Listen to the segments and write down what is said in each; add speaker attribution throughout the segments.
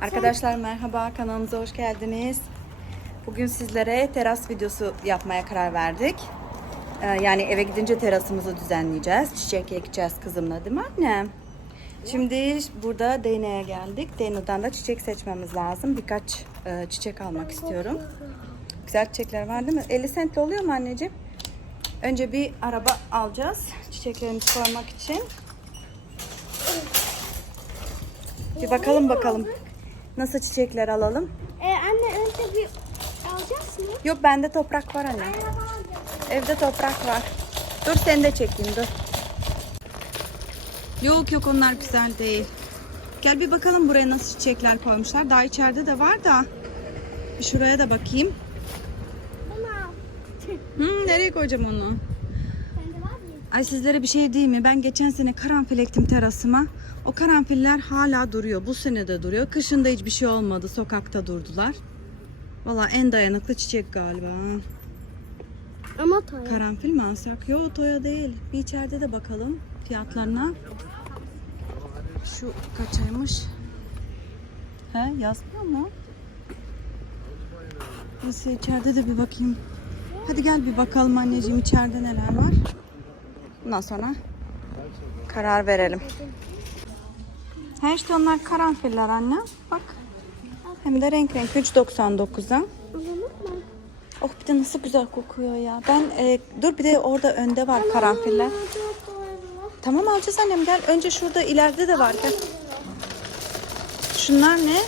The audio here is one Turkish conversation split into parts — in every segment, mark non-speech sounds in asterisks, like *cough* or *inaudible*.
Speaker 1: Arkadaşlar merhaba kanalımıza hoş geldiniz. Bugün sizlere teras videosu yapmaya karar verdik. Ee, yani eve gidince terasımızı düzenleyeceğiz. Çiçek ekeceğiz kızımla değil mi anne? Şimdi burada Deyne'ye geldik. Deyne'den de çiçek seçmemiz lazım. Birkaç e, çiçek almak istiyorum. Güzel çiçekler var değil mi? 50 centli oluyor mu anneciğim? Önce bir araba alacağız. Çiçeklerimizi koymak için. Bir bakalım bakalım. Nasıl çiçekler alalım?
Speaker 2: Ee, anne önce bir alacağız mı?
Speaker 1: Yok bende toprak var anne. Evde toprak var. Dur seni de çekeyim dur. Yok yok onlar güzel değil. Gel bir bakalım buraya nasıl çiçekler koymuşlar. Daha içeride de var da. Şuraya da bakayım. Hmm, nereye koyacağım onu? Ay sizlere bir şey diyeyim mi? Ben geçen sene karanfil ektim terasıma. O karanfiller hala duruyor. Bu sene de duruyor. Kışında hiçbir şey olmadı. Sokakta durdular. Valla en dayanıklı çiçek galiba.
Speaker 2: Ama toy.
Speaker 1: Karanfil mi alsak? Yok toya değil. Bir içeride de bakalım fiyatlarına. Şu kaçaymış? He yazmıyor mu? Neyse içeride de bir bakayım. Hadi gel bir bakalım anneciğim içeride neler var. Bundan sonra karar verelim. Her işte onlar karanfiller anne. Bak. Hem de renk renk 3.99'a.
Speaker 2: Alalım mı?
Speaker 1: Oh bir de nasıl güzel kokuyor ya. Ben e, dur bir de orada önde var karanfiller. Tamam alacağız annem gel. Önce şurada ileride de var. Gel. Şunlar ne?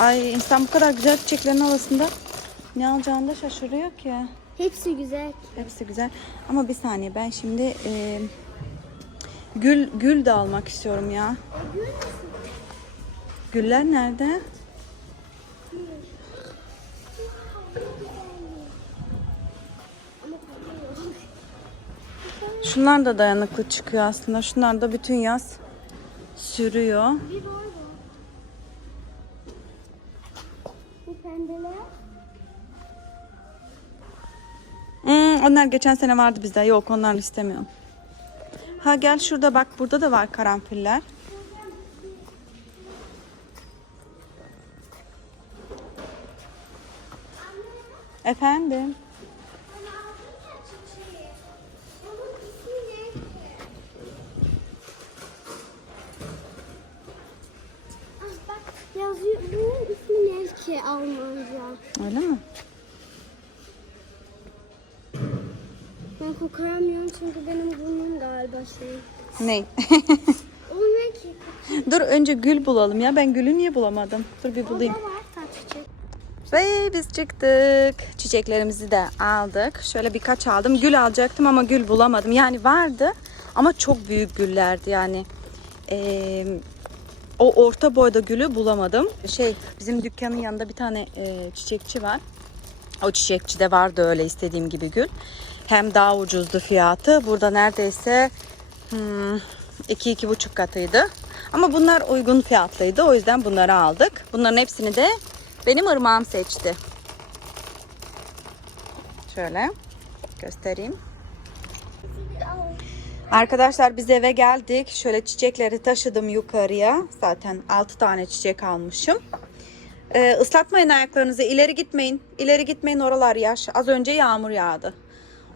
Speaker 1: Ay insan bu kadar güzel çiçeklerin arasında ne alacağını da şaşırıyor ki.
Speaker 2: Hepsi güzel.
Speaker 1: Hepsi güzel. Ama bir saniye ben şimdi e, gül gül de almak istiyorum ya. Güller nerede? Şunlar da dayanıklı çıkıyor aslında. Şunlar da bütün yaz sürüyor.
Speaker 2: Bir
Speaker 1: Hmm, onlar geçen sene vardı bizde. Yok onlarla istemiyorum. Ha gel şurada bak burada da var karanfiller. Efendim.
Speaker 2: O ne ki?
Speaker 1: Dur önce gül bulalım ya. Ben gülü niye bulamadım? Dur bir bulayım.
Speaker 2: Orada var taç çiçek.
Speaker 1: Ve biz çıktık. Çiçeklerimizi de aldık. Şöyle birkaç aldım. Gül alacaktım ama gül bulamadım. Yani vardı ama çok büyük güllerdi yani. Ee, o orta boyda gülü bulamadım. Şey bizim dükkanın yanında bir tane e, çiçekçi var. O çiçekçi de vardı öyle istediğim gibi gül. Hem daha ucuzdu fiyatı. Burada neredeyse hmm, iki iki buçuk katıydı. Ama bunlar uygun fiyatlıydı. O yüzden bunları aldık. Bunların hepsini de benim ırmağım seçti. Şöyle göstereyim. Arkadaşlar biz eve geldik. Şöyle çiçekleri taşıdım yukarıya. Zaten 6 tane çiçek almışım. Ee, ıslatmayın ayaklarınızı. İleri gitmeyin. İleri gitmeyin oralar yaş. Az önce yağmur yağdı.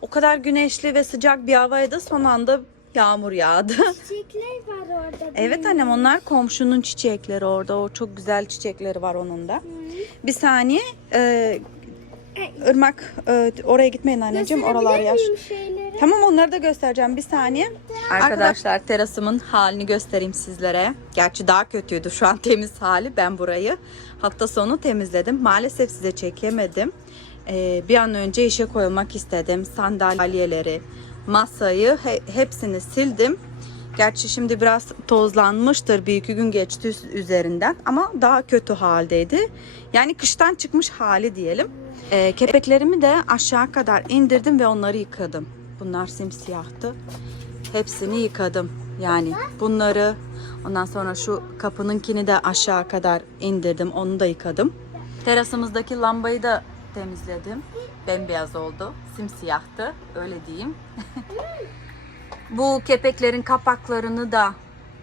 Speaker 1: O kadar güneşli ve sıcak bir havaydı. Son anda yağmur yağdı.
Speaker 2: Çiçekler var orada. *laughs*
Speaker 1: Evet annem onlar komşunun çiçekleri orada. O çok güzel çiçekleri var onun da. Bir saniye. Ee, Irmak e, oraya gitmeyin anneciğim. Oralar yaş.
Speaker 2: Şeyleri.
Speaker 1: Tamam onları da göstereceğim bir saniye. Arkadaşlar terasımın halini göstereyim sizlere. Gerçi daha kötüydü şu an temiz hali. Ben burayı hafta sonu temizledim. Maalesef size çekemedim. Ee, bir an önce işe koyulmak istedim. Sandalyeleri, masayı he- hepsini sildim. Gerçi şimdi biraz tozlanmıştır. Bir iki gün geçti üz- üzerinden ama daha kötü haldeydi. Yani kıştan çıkmış hali diyelim. Ee, kepeklerimi de aşağı kadar indirdim ve onları yıkadım. Bunlar simsiyahtı. Hepsini yıkadım. Yani bunları ondan sonra şu kapınınkini de aşağı kadar indirdim. Onu da yıkadım. Terasımızdaki lambayı da temizledim. Bembeyaz oldu. Simsiyahtı. Öyle diyeyim. *laughs* Bu kepeklerin kapaklarını da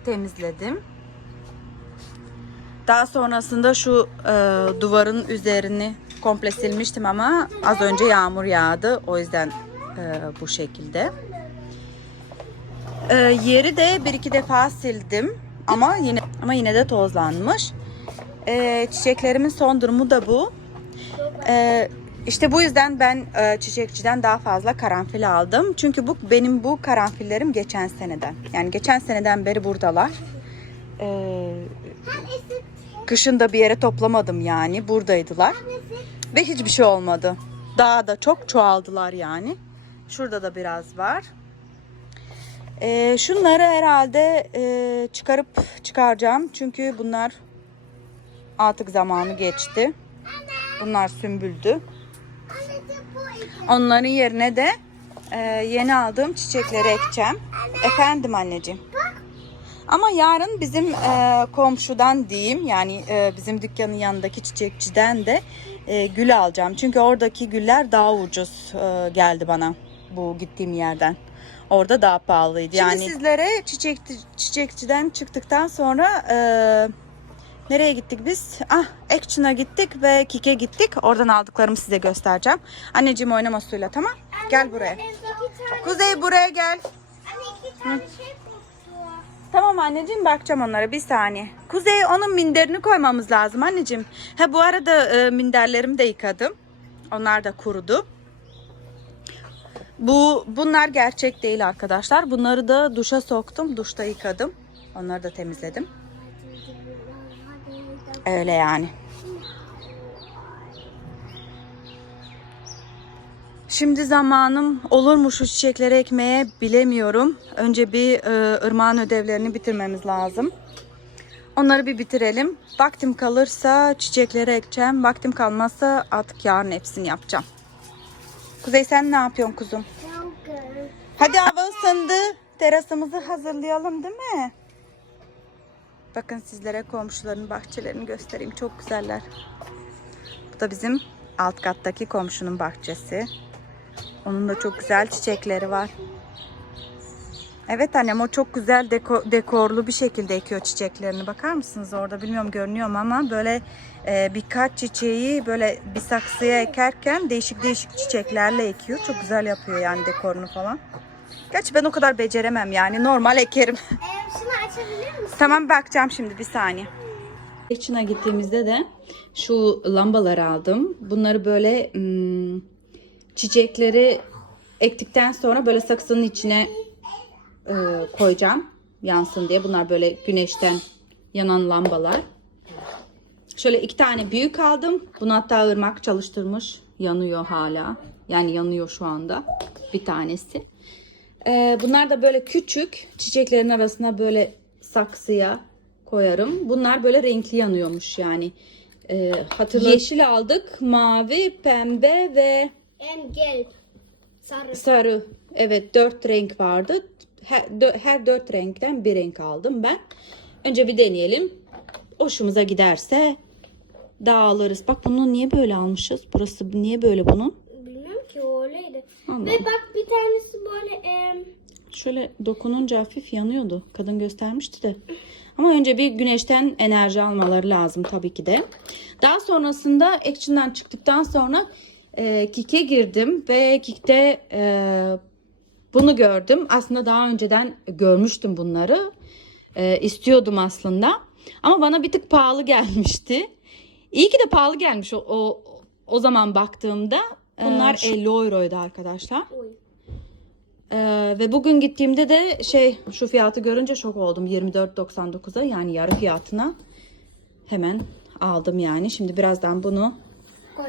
Speaker 1: temizledim. Daha sonrasında şu e, duvarın üzerini komple silmiştim ama az önce yağmur yağdı. O yüzden e, bu şekilde. E, yeri de bir iki defa sildim ama yine ama yine de tozlanmış. E, çiçeklerimin son durumu da bu. E, işte bu yüzden ben e, çiçekçiden daha fazla karanfil aldım. Çünkü bu benim bu karanfillerim geçen seneden. Yani geçen seneden beri buradalar. E, kışın da bir yere toplamadım yani. Buradaydılar. Ve hiçbir şey olmadı. Daha da çok çoğaldılar yani. Şurada da biraz var. E, şunları herhalde e, çıkarıp çıkaracağım. Çünkü bunlar artık zamanı geçti. Bunlar sümbüldü. Onların yerine de e, yeni aldığım çiçekleri ekeceğim. Efendim anneciğim. Ama yarın bizim e, komşudan diyeyim yani e, bizim dükkanın yanındaki çiçekçiden de e, gül alacağım. Çünkü oradaki güller daha ucuz e, geldi bana bu gittiğim yerden. Orada daha pahalıydı. Yani sizlere çiçek çiçekçiden çıktıktan sonra e, Nereye gittik biz? Ah, Action'a gittik ve Kik'e gittik. Oradan aldıklarımı size göstereceğim. Anneciğim oynama suyla tamam? Gel buraya. Kuzey buraya gel.
Speaker 2: anne şey.
Speaker 1: Tamam anneciğim bakacağım onlara bir saniye. Kuzey onun minderini koymamız lazım anneciğim. Ha bu arada e, minderlerimi de yıkadım. Onlar da kurudu. Bu bunlar gerçek değil arkadaşlar. Bunları da duşa soktum. Duşta yıkadım. Onları da temizledim. Öyle yani. Şimdi zamanım olur mu şu çiçekleri ekmeye bilemiyorum. Önce bir e, ırmağın ödevlerini bitirmemiz lazım. Onları bir bitirelim. Vaktim kalırsa çiçekleri ekeceğim. Vaktim kalmazsa artık yarın hepsini yapacağım. Kuzey sen ne yapıyorsun kuzum? Hadi hava ısındı. Terasımızı hazırlayalım değil mi? Bakın sizlere komşuların bahçelerini göstereyim. Çok güzeller. Bu da bizim alt kattaki komşunun bahçesi. Onun da çok güzel çiçekleri var. Evet annem o çok güzel deko- dekorlu bir şekilde ekiyor çiçeklerini. Bakar mısınız orada bilmiyorum görünüyor mu ama böyle e, birkaç çiçeği böyle bir saksıya ekerken değişik değişik çiçeklerle ekiyor. Çok güzel yapıyor yani dekorunu falan. Gerçi ben o kadar beceremem yani normal ekerim.
Speaker 2: Ee, şunu açabilir misin?
Speaker 1: Tamam bakacağım şimdi bir saniye. Çin'a gittiğimizde de şu lambaları aldım. Bunları böyle hmm, çiçekleri ektikten sonra böyle saksının içine e, koyacağım yansın diye. Bunlar böyle güneşten yanan lambalar. Şöyle iki tane büyük aldım. Bunu hatta ırmak çalıştırmış. Yanıyor hala. Yani yanıyor şu anda. Bir tanesi. Ee, bunlar da böyle küçük çiçeklerin arasına böyle saksıya koyarım. Bunlar böyle renkli yanıyormuş yani. Ee, hatırla yeşil aldık, mavi, pembe ve
Speaker 2: gelb. Sarı.
Speaker 1: sarı. Evet dört renk vardı. Her, dö- her dört renkten bir renk aldım ben. Önce bir deneyelim. Hoşumuza giderse daha alırız. Bak bunu niye böyle almışız? Burası niye böyle bunun? Allah.
Speaker 2: Ve bak bir tanesi böyle em,
Speaker 1: Şöyle dokununca hafif yanıyordu. Kadın göstermişti de. Ama önce bir güneşten enerji almaları lazım tabii ki de. Daha sonrasında Action'dan çıktıktan sonra e, Kik'e girdim ve Kik'te e, bunu gördüm. Aslında daha önceden görmüştüm bunları. E, istiyordum aslında. Ama bana bir tık pahalı *laughs* gelmişti. İyi ki de pahalı gelmiş o, o, o zaman baktığımda. Bunlar 50 euroydu arkadaşlar. Ee, ve bugün gittiğimde de şey şu fiyatı görünce şok oldum. 24.99'a yani yarı fiyatına hemen aldım yani. Şimdi birazdan bunu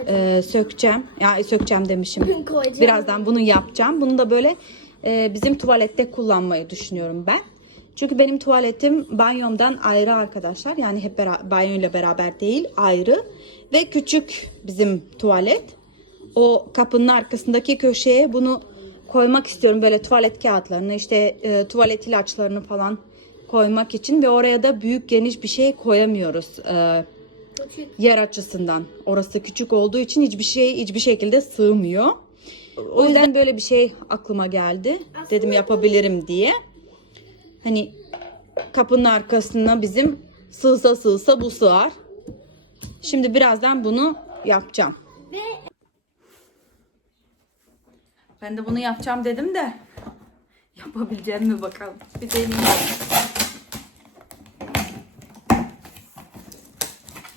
Speaker 1: e, sökeceğim. Ya sökeceğim demişim. *laughs*
Speaker 2: Koyacağım.
Speaker 1: Birazdan bunu yapacağım. Bunu da böyle e, bizim tuvalette kullanmayı düşünüyorum ben. Çünkü benim tuvaletim banyomdan ayrı arkadaşlar. Yani hep banyoyla beraber değil ayrı. Ve küçük bizim tuvalet. O kapının arkasındaki köşeye bunu koymak istiyorum. Böyle tuvalet kağıtlarını işte e, tuvalet ilaçlarını falan koymak için. Ve oraya da büyük geniş bir şey koyamıyoruz. E, yer açısından. Orası küçük olduğu için hiçbir şey hiçbir şekilde sığmıyor. O yüzden böyle bir şey aklıma geldi. Dedim yapabilirim diye. Hani kapının arkasına bizim sığsa sığsa bu sığar. Şimdi birazdan bunu yapacağım.
Speaker 2: Ve
Speaker 1: Ben de bunu yapacağım dedim de yapabileceğim mi bakalım. Bir deneyeyim.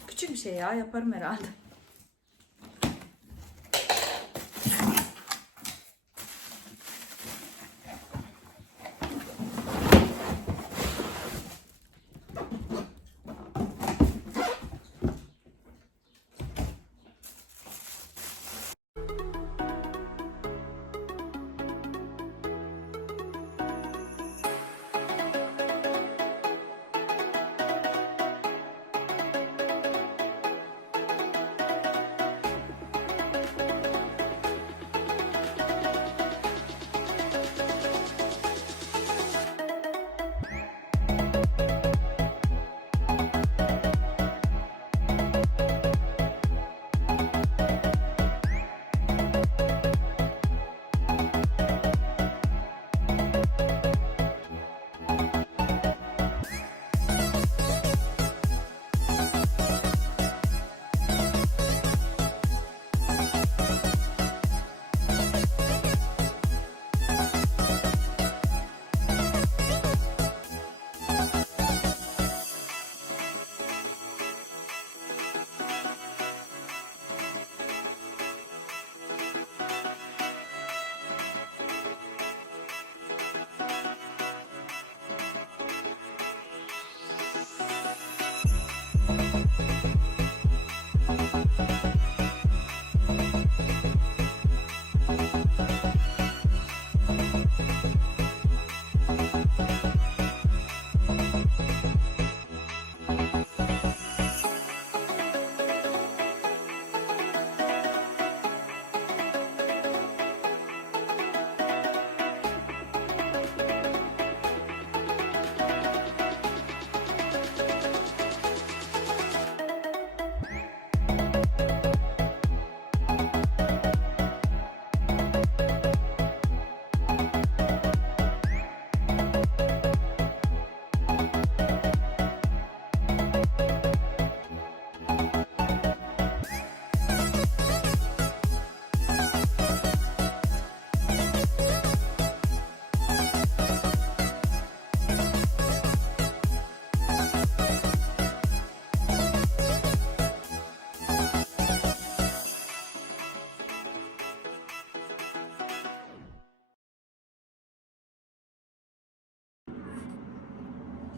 Speaker 1: Küçük bir şey ya yaparım herhalde.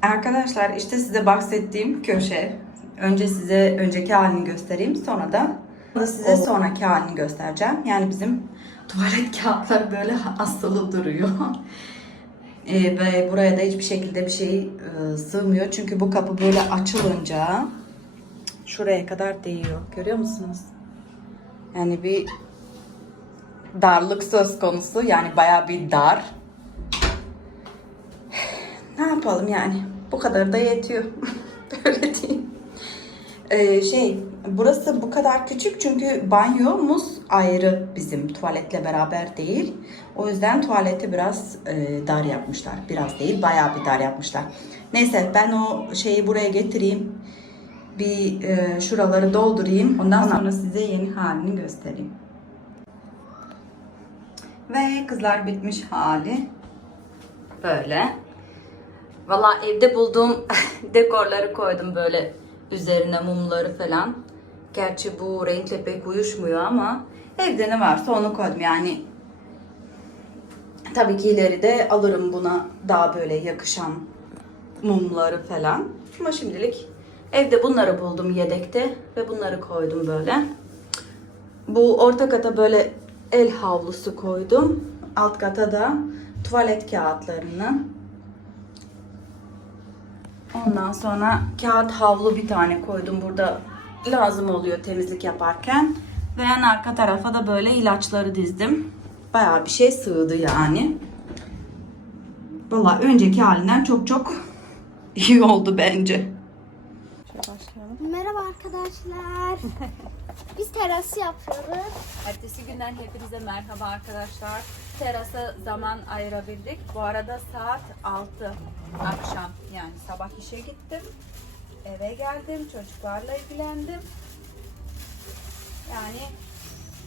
Speaker 1: Arkadaşlar işte size bahsettiğim köşe. Önce size önceki halini göstereyim. Sonra da size sonraki halini göstereceğim. Yani bizim tuvalet *laughs* kağıtları böyle asılı duruyor. *laughs* Ee, ve buraya da hiçbir şekilde bir şey e, sığmıyor. Çünkü bu kapı böyle açılınca şuraya kadar değiyor. Görüyor musunuz? Yani bir darlık söz konusu. Yani bayağı bir dar. Ne yapalım yani? Bu kadar da yetiyor. *laughs* Öyle diyeyim. Ee, şey, burası bu kadar küçük çünkü banyomuz ayrı bizim tuvaletle beraber değil. O yüzden tuvaleti biraz e, dar yapmışlar. Biraz değil, bayağı bir dar yapmışlar. Neyse ben o şeyi buraya getireyim. Bir e, şuraları doldurayım. Ondan sonra size yeni halini göstereyim. Ve kızlar bitmiş hali. Böyle. Valla evde bulduğum *laughs* dekorları koydum böyle üzerine mumları falan. Gerçi bu renkle pek uyuşmuyor ama evde ne varsa onu koydum. Yani tabii ki ileride alırım buna daha böyle yakışan mumları falan. Ama şimdilik evde bunları buldum yedekte ve bunları koydum böyle. Bu orta kata böyle el havlusu koydum. Alt kata da tuvalet kağıtlarını. Ondan sonra kağıt havlu bir tane koydum burada lazım oluyor temizlik yaparken. Ve en arka tarafa da böyle ilaçları dizdim. Bayağı bir şey sığdı yani. Valla önceki halinden çok çok *laughs* iyi oldu bence. başlayalım.
Speaker 2: Merhaba arkadaşlar. *laughs* Biz terası yapıyoruz.
Speaker 1: Ertesi günden hepinize merhaba arkadaşlar. Terasa zaman ayırabildik. Bu arada saat 6 akşam yani sabah işe gittim. Eve geldim, çocuklarla ilgilendim. Yani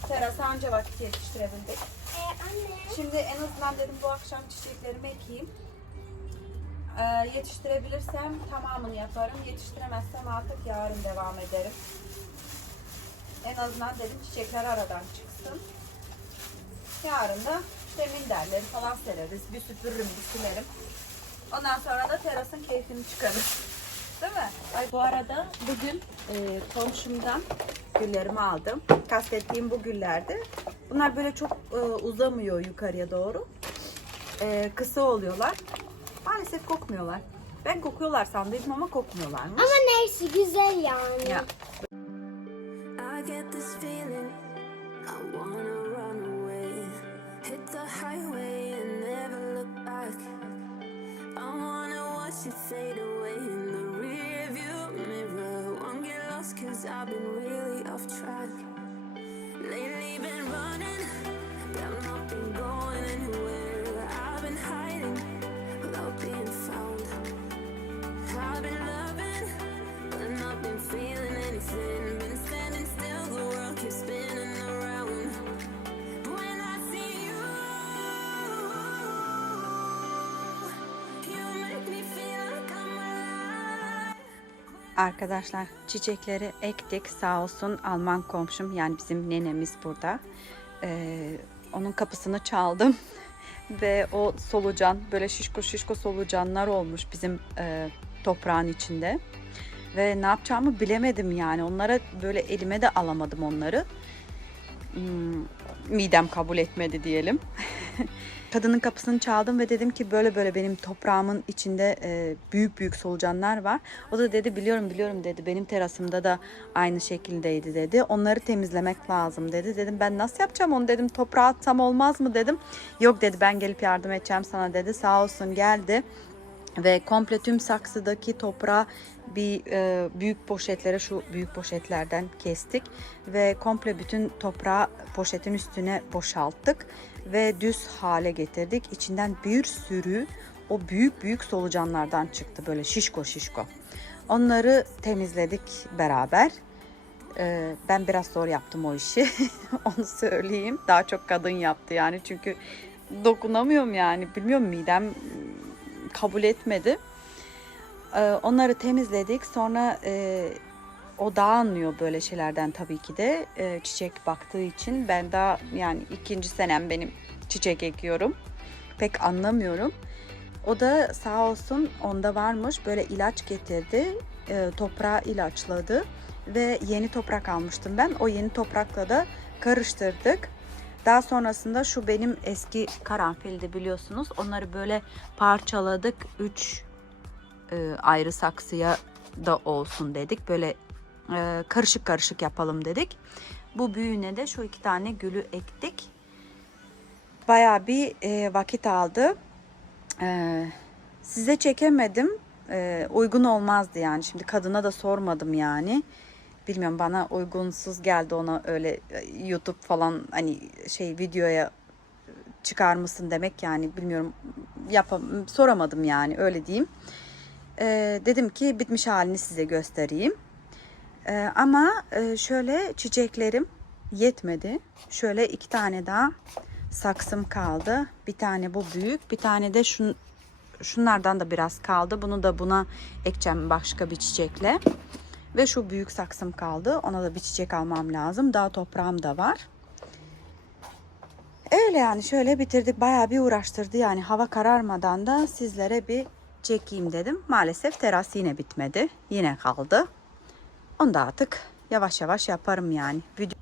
Speaker 1: terasa anca vakit yetiştirebildik.
Speaker 2: Ee, anne.
Speaker 1: Şimdi en azından dedim bu akşam çiçeklerimi ekeyim. Ee, yetiştirebilirsem tamamını yaparım. Yetiştiremezsem artık yarın devam ederim. En azından dedim çiçekler aradan çıksın. Yarın da işte minderleri falan sereriz. Bir süpürürüm, bir silerim. Ondan sonra da terasın keyfini çıkarırız. Değil mi? Ay bu arada bugün e, komşumdan güllerimi aldım. Kastettiğim bu güllerde. Bunlar böyle çok e, uzamıyor yukarıya doğru. E, kısa oluyorlar. Maalesef kokmuyorlar. Ben kokuyorlar sandıydım ama kokmuyorlarmış.
Speaker 2: Ama neyse güzel yani.
Speaker 1: Ya.
Speaker 3: I get this feeling wanna fade away in the rear view mirror. Won't get lost cause I've been really off track. Lately been running, but I've not been going anywhere. I've been hiding without being found. I've been loving, but I've not been feeling anything.
Speaker 1: Arkadaşlar çiçekleri ektik sağ olsun Alman komşum yani bizim nenemiz burada. Ee, onun kapısını çaldım *laughs* ve o solucan böyle şişko şişko solucanlar olmuş bizim e, toprağın içinde. Ve ne yapacağımı bilemedim yani onlara böyle elime de alamadım onları. Hmm, midem kabul etmedi diyelim. *laughs* Kadının kapısını çaldım ve dedim ki böyle böyle benim toprağımın içinde e, büyük büyük solucanlar var. O da dedi biliyorum biliyorum dedi. Benim terasımda da aynı şekildeydi dedi. Onları temizlemek lazım dedi. Dedim ben nasıl yapacağım onu dedim. Toprağa atsam olmaz mı dedim. Yok dedi ben gelip yardım edeceğim sana dedi. Sağ olsun geldi. Ve komple tüm saksıdaki toprağı bir e, büyük poşetlere şu büyük poşetlerden kestik ve komple bütün toprağı poşetin üstüne boşalttık ve düz hale getirdik. İçinden bir sürü o büyük büyük solucanlardan çıktı böyle şişko şişko. Onları temizledik beraber. E, ben biraz zor yaptım o işi. *laughs* Onu söyleyeyim. Daha çok kadın yaptı yani çünkü dokunamıyorum yani. Bilmiyorum midem kabul etmedi. Ee, Onları temizledik. Sonra e, o daha anlıyor böyle şeylerden tabii ki de e, çiçek baktığı için. Ben daha yani ikinci senem benim çiçek ekiyorum. Pek anlamıyorum. O da sağ olsun onda varmış böyle ilaç getirdi. E, toprağı ilaçladı ve yeni toprak almıştım ben. O yeni toprakla da karıştırdık. Daha sonrasında şu benim eski karanfildi biliyorsunuz. Onları böyle parçaladık. Üç e, ayrı saksıya da olsun dedik. Böyle e, karışık karışık yapalım dedik. Bu büyüğüne de şu iki tane gülü ektik. Bayağı bir e, vakit aldı. E, size çekemedim. E, uygun olmazdı yani. Şimdi kadına da sormadım yani. Bilmiyorum bana uygunsuz geldi ona öyle e, YouTube falan hani şey videoya çıkar mısın demek yani bilmiyorum yapam soramadım yani öyle diyeyim. E, dedim ki bitmiş halini size göstereyim. E, ama e, şöyle çiçeklerim yetmedi. Şöyle iki tane daha saksım kaldı. Bir tane bu büyük, bir tane de şun, şunlardan da biraz kaldı. Bunu da buna ekeceğim başka bir çiçekle. Ve şu büyük saksım kaldı. Ona da bir çiçek almam lazım. Daha toprağım da var. Öyle yani şöyle bitirdik. Bayağı bir uğraştırdı yani hava kararmadan da sizlere bir çekeyim dedim. Maalesef teras yine bitmedi. Yine kaldı. Onu da artık yavaş yavaş yaparım yani. Video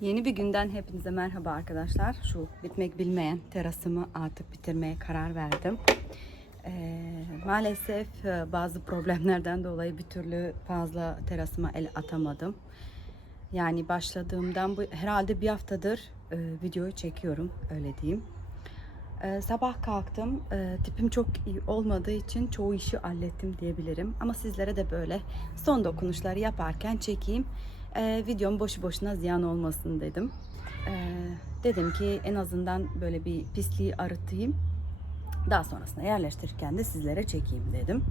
Speaker 1: Yeni bir günden hepinize merhaba arkadaşlar. Şu bitmek bilmeyen terasımı artık bitirmeye karar verdim. Maalesef e, bazı problemlerden dolayı bir türlü fazla terasıma el atamadım. Yani başladığımdan bu herhalde bir haftadır e, videoyu çekiyorum öyle diyeyim. Ee, sabah kalktım. Ee, tipim çok iyi olmadığı için çoğu işi hallettim diyebilirim. Ama sizlere de böyle son dokunuşları yaparken çekeyim. Ee, videom boşu boşuna ziyan olmasın dedim. Ee, dedim ki en azından böyle bir pisliği arıtayım. Daha sonrasında yerleştirirken de sizlere çekeyim dedim.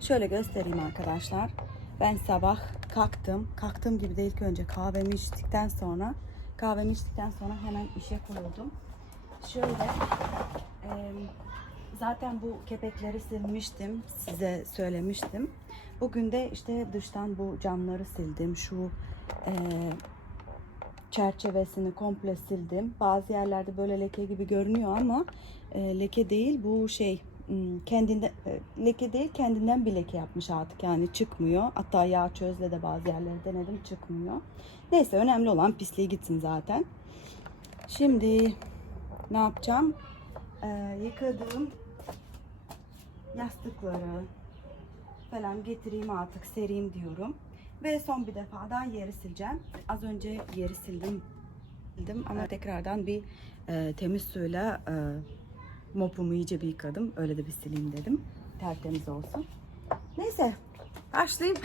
Speaker 1: Şöyle göstereyim arkadaşlar. Ben sabah kalktım. Kalktığım gibi de ilk önce kahvemi içtikten sonra kahvemi içtikten sonra hemen işe koyuldum. Şöyle e, zaten bu kepekleri silmiştim. Size söylemiştim. Bugün de işte dıştan bu camları sildim. Şu e, çerçevesini komple sildim. Bazı yerlerde böyle leke gibi görünüyor ama e, leke değil bu şey hmm, kendinde e, leke değil kendinden bir leke yapmış artık yani çıkmıyor. Hatta yağ çözle de bazı yerleri denedim çıkmıyor. Neyse önemli olan pisliği gitsin zaten. Şimdi ne yapacağım? Ee, yıkadığım yastıkları falan getireyim artık sereyim diyorum. Ve son bir defa daha yeri sileceğim. Az önce yeri sildim. sildim ama tekrardan bir e, temiz suyla e, mopumu iyice bir yıkadım. Öyle de bir sileyim dedim. Tertemiz olsun. Neyse başlayayım.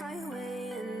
Speaker 3: Highway and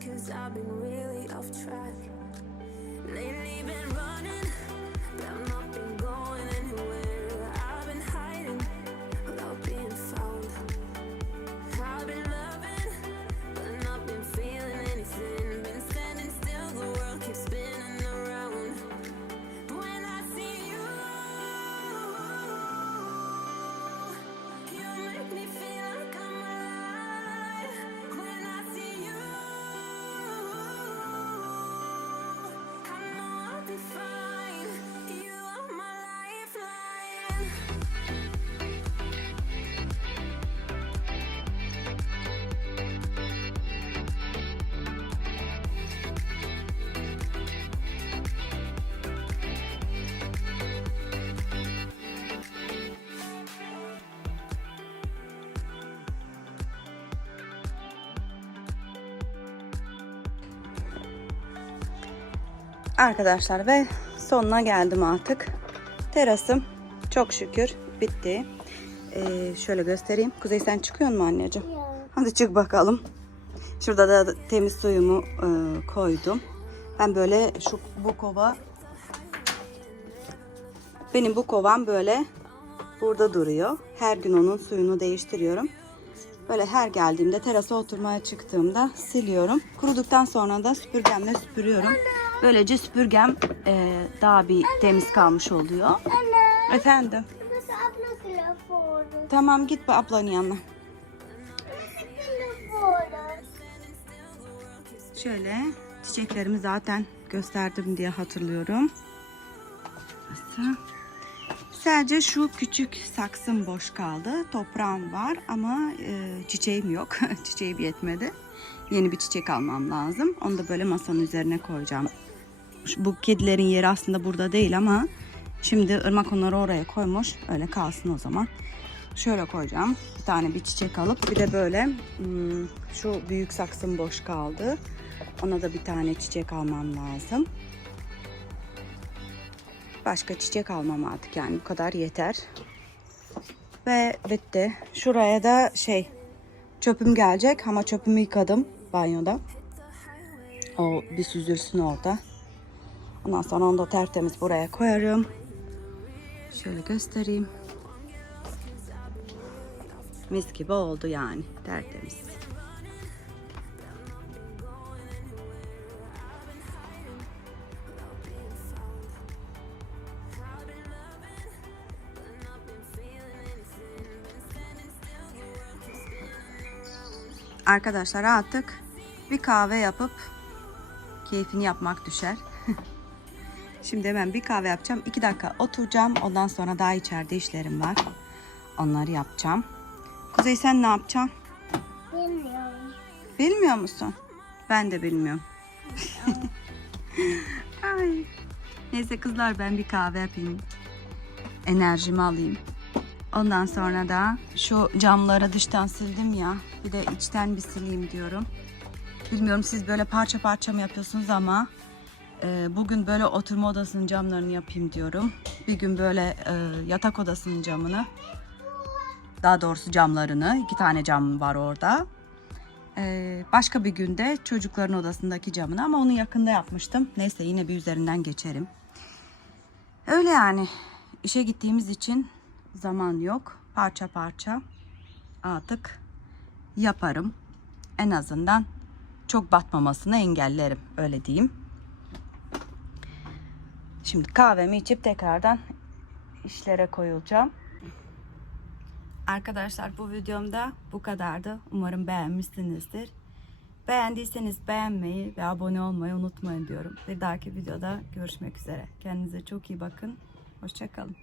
Speaker 3: cause I've been
Speaker 1: Arkadaşlar ve sonuna geldim artık. Terasım çok şükür bitti. Ee, şöyle göstereyim. Kuzey sen çıkıyor mu anneciğim? Hadi çık bakalım. Şurada da temiz suyumu e, koydum. Ben böyle şu bu kova benim bu kovam böyle burada duruyor. Her gün onun suyunu değiştiriyorum. Böyle her geldiğimde terasa oturmaya çıktığımda siliyorum. Kuruduktan sonra da süpürgemle süpürüyorum. Böylece süpürgem e, daha bir temiz kalmış oluyor.
Speaker 2: Anne,
Speaker 1: Efendim.
Speaker 2: abla?
Speaker 1: Tamam git bu ablanın yanına. Şöyle çiçeklerimi zaten gösterdim diye hatırlıyorum. Nasıl? Sadece şu küçük saksım boş kaldı. Toprağım var ama e, çiçeğim yok. *laughs* Çiçeğim yetmedi. Yeni bir çiçek almam lazım. Onu da böyle masanın üzerine koyacağım. Bu kedilerin yeri aslında burada değil ama şimdi ırmak onları oraya koymuş. Öyle kalsın o zaman. şöyle koyacağım. Bir tane bir çiçek alıp bir de böyle hmm, şu büyük saksım boş kaldı. Ona da bir tane çiçek almam lazım. Başka çiçek almam artık yani bu kadar yeter. Ve bitti. Şuraya da şey çöpüm gelecek ama çöpümü yıkadım banyoda. O bir süzülsün orada. Ondan sonra onu da tertemiz buraya koyarım. Şöyle göstereyim. Mis gibi oldu yani. Tertemiz. Arkadaşlar artık bir kahve yapıp keyfini yapmak düşer. *laughs* Şimdi hemen bir kahve yapacağım. İki dakika oturacağım. Ondan sonra daha içeride işlerim var. Onları yapacağım. Kuzey sen ne yapacaksın?
Speaker 2: Bilmiyorum.
Speaker 1: Bilmiyor musun? Ben de bilmiyorum. *laughs* Ay. Neyse kızlar ben bir kahve yapayım. Enerjimi alayım. Ondan sonra da şu camları dıştan sildim ya. Bir de içten bir sileyim diyorum. Bilmiyorum siz böyle parça parça mı yapıyorsunuz ama bugün böyle oturma odasının camlarını yapayım diyorum. Bir gün böyle e, yatak odasının camını. Daha doğrusu camlarını. iki tane cam var orada. Ee, başka bir günde çocukların odasındaki camını ama onu yakında yapmıştım. Neyse yine bir üzerinden geçerim. Öyle yani. İşe gittiğimiz için zaman yok. Parça parça artık yaparım. En azından çok batmamasını engellerim. Öyle diyeyim. Şimdi kahvemi içip tekrardan işlere koyulacağım. Arkadaşlar bu videomda bu kadardı. Umarım beğenmişsinizdir. Beğendiyseniz beğenmeyi ve abone olmayı unutmayın diyorum. Bir dahaki videoda görüşmek üzere. Kendinize çok iyi bakın. Hoşçakalın.